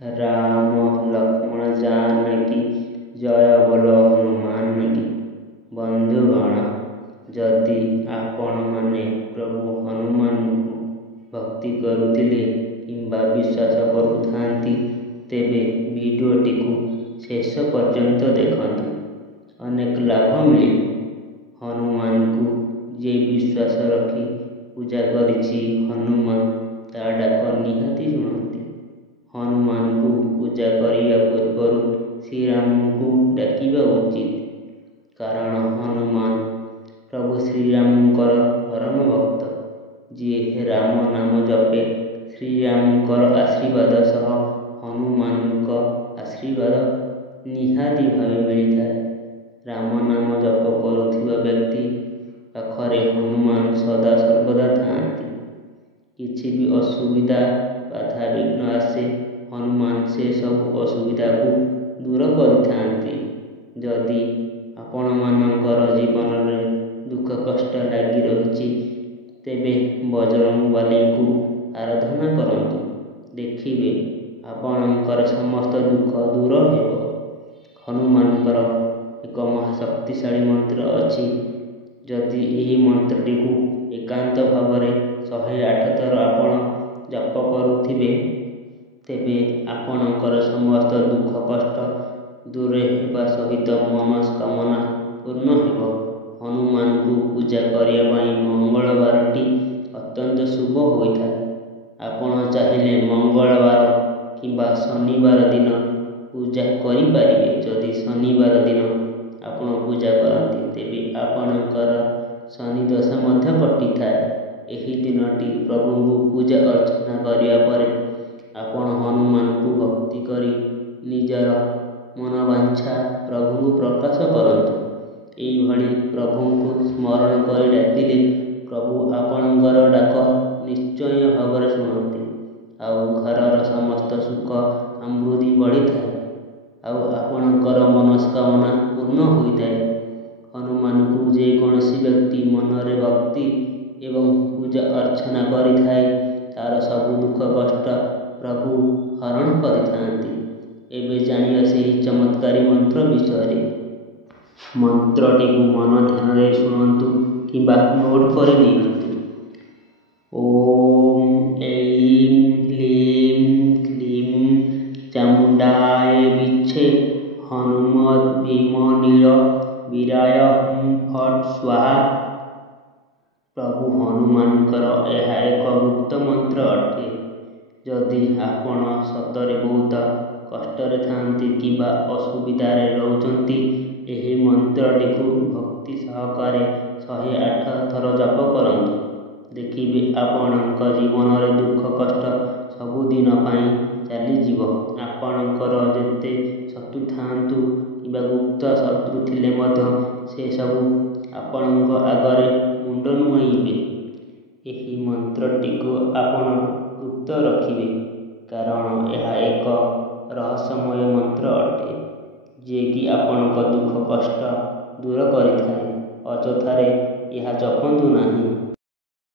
ରାମ ଲକ୍ଷ୍ମଣ ଜାନକୀ ଜୟ ବୋଲ ହନୁମାନ କି। ବନ୍ଧୁଗଣ, ଯଦି ଆପଣମାନେ ପ୍ରଭୁ ହନୁମାନଙ୍କୁ ଭକ୍ତି କରୁଥିଲେ କିମ୍ବା ବିଶ୍ୱାସ କରୁଥାନ୍ତି, ତେବେ ଭିଡ଼ିଓଟିକୁ ଶେଷ ପର୍ଯ୍ୟନ୍ତ ଦେଖନ୍ତୁ। ଅନେକ ଲାଭ ମିଳିବ। ହନୁମାନଙ୍କୁ ଯିଏ ବିଶ୍ୱାସ ରଖି ପୂଜା କରିଛି, ହନୁମାନ ତା ଡାକ ନିହାତି ଶୁଣନ୍ତି। ହନୁମାନଙ୍କୁ ପୂଜା କରିବା ପୂର୍ବରୁ ଶ୍ରୀରାମଙ୍କୁ ଡାକିବା ଉଚିତ, କାରଣ ହନୁମାନ ପ୍ରଭୁ ଶ୍ରୀରାମଙ୍କର ପରମ ଭକ୍ତ। ଯିଏ ରାମ ନାମ ଜପେ, ଶ୍ରୀରାମଙ୍କର ଆଶୀର୍ବାଦ ସହ ହନୁମାନଙ୍କ ଆଶୀର୍ବାଦ ନିହାତି ଭାବେ ମିଳିଥାଏ। ରାମ ନାମ ଜପ କରୁଥିବା ବ୍ୟକ୍ତି ପାଖରେ ହନୁମାନ ସଦା ସର୍ବଦା ଥାଆନ୍ତି। କିଛି ବି ଅସୁବିଧା ବାଧାବିଘ୍ନ ଆସେ, ହନୁମାନ ସେ ସବୁ ଅସୁବିଧାକୁ ଦୂର କରିଥାନ୍ତି। ଯଦି ଆପଣମାନଙ୍କର ଜୀବନରେ ଦୁଃଖ କଷ୍ଟ ଲାଗି ରହିଛି, ତେବେ ବଜରଙ୍ଗବାଲୀଙ୍କୁ ଆରାଧନା କରନ୍ତୁ। ଦେଖିବେ ଆପଣଙ୍କର ସମସ୍ତ ଦୁଃଖ ଦୂର ହେବ। ହନୁମାନଙ୍କର ଏକ ମହାଶକ୍ତିଶାଳୀ ମନ୍ତ୍ର ଅଛି। ଯଦି ଏହି ମନ୍ତ୍ରଟିକୁ ଏକାନ୍ତ ଭାବରେ 108 ଥର ଆପଣ ଜପ କରୁଥିବେ, ତେବେ ଆପଣଙ୍କର ସମସ୍ତ ଦୁଃଖ କଷ୍ଟ ଦୂର ହେବା ସହିତ ମନସ୍କାମନା ପୂର୍ଣ୍ଣ ହେବ। ହନୁମାନଙ୍କୁ ପୂଜା କରିବା ପାଇଁ ମଙ୍ଗଳବାରଟି ଅତ୍ୟନ୍ତ ଶୁଭ ହୋଇଥାଏ। ଆପଣ ଚାହିଁଲେ ମଙ୍ଗଳବାର କିମ୍ବା ଶନିବାର ଦିନ ପୂଜା କରିପାରିବେ। ଯଦି ଶନିବାର ଦିନ ଆପଣ ପୂଜା କରନ୍ତି, ତେବେ ଆପଣଙ୍କର ଶନି ଦୋଷ ମଧ୍ୟ କଟିଥାଏ। ଏହି ଦିନଟି ପ୍ରଭୁଙ୍କୁ ପୂଜା ଅର୍ଚ୍ଚନା କରିବା ପରେ ଆପଣ ହନୁମାନଙ୍କୁ ଭକ୍ତି କରି ନିଜର ମନୋବାଞ୍ଛା ପ୍ରଭୁଙ୍କୁ ପ୍ରକାଶ କରନ୍ତୁ। ଏହିଭଳି ପ୍ରଭୁଙ୍କୁ ସ୍ମରଣ କରି ଡାକିଲେ ପ୍ରଭୁ ଆପଣଙ୍କର ଡାକ ନିଶ୍ଚୟ ଭାବରେ ଶୁଣନ୍ତି, ଆଉ ଘରର ସମସ୍ତ ସୁଖ ସମୃଦ୍ଧି ବଢ଼ିଥାଏ, ଆଉ ଆପଣଙ୍କର ମନସ୍କାମନା ପୂର୍ଣ୍ଣ ହୋଇଥାଏ। ହନୁମାନଙ୍କୁ ଯେକୌଣସି ବ୍ୟକ୍ତି ମନରେ ଭକ୍ତି ଏବଂ ପୂଜା ଅର୍ଚ୍ଚନା କରିଥାଏ, ତାର ସବୁ ଦୁଃଖ କଷ୍ଟ ପ୍ରଭୁ ହରଣ କରିଥାନ୍ତି। ଏବେ ଜାଣିବା ସେହି ଚମତ୍କାରୀ ମନ୍ତ୍ର ବିଷୟରେ। ମନ୍ତ୍ରଟିକୁ ମନ ଧ୍ୟାନରେ ଶୁଣନ୍ତୁ କିମ୍ବା ନୋଟ୍ କରି ନିଅନ୍ତୁ। ଓମ୍ ऐं ह्लीं କ୍ଳିଂ ଚାମୁଣ୍ଡାୟ ବିଛେ ହନୁମଦ୍ ଭୀମ ନୀଳ ବୀରାୟ ହୁଁ ଫଟ୍ ସ୍ୱାହା। ପ୍ରଭୁ ହନୁମାନଙ୍କର ଏହା ଏକ ଗୁପ୍ତ ମନ୍ତ୍ର ଅଟେ। ଯଦି ଆପଣ ସତରେ ବହୁତ କଷ୍ଟରେ ଥାଆନ୍ତି କିମ୍ବା ଅସୁବିଧାରେ ରହୁଛନ୍ତି, ଏହି ମନ୍ତ୍ରଟିକୁ ଭକ୍ତି ସହକାରେ 108 ଥର ଜପ କରନ୍ତୁ। ଦେଖିବେ ଆପଣଙ୍କ ଜୀବନରେ ଦୁଃଖ କଷ୍ଟ ସବୁଦିନ ପାଇଁ ଚାଲିଯିବ। ଆପଣଙ୍କର ଯେତେ ଶତ୍ରୁ ଥାଆନ୍ତୁ କିମ୍ବା ଗୁପ୍ତ ଶତ୍ରୁ ଥିଲେ ମଧ୍ୟ ସେସବୁ ଆପଣଙ୍କ ଆଗରେ ମୁଣ୍ଡ ନୁଆଁଇବେ। ଏହି ମନ୍ତ୍ରଟିକୁ ଆପଣ ଗୁପ୍ତ ରଖିବେ, କାରଣ ଏହା ଏକ ରହସ୍ୟମୟ ମନ୍ତ୍ର ଅଟେ, ଯିଏକି ଆପଣଙ୍କ ଦୁଃଖ କଷ୍ଟ ଦୂର କରିଥାଏ। ଅଯଥାରେ ଏହା ଜପନ୍ତୁ ନାହିଁ।